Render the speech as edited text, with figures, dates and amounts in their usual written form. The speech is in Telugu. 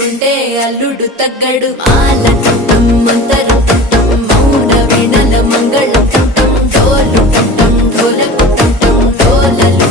అనుకుంటే అల్లుడు తగ్గడు మాల చుట్టం మంతర చుట్టం మౌన వీణల మంగళ చుట్టం డోలు చుట్టం డోలకు చుట్టం డోలలు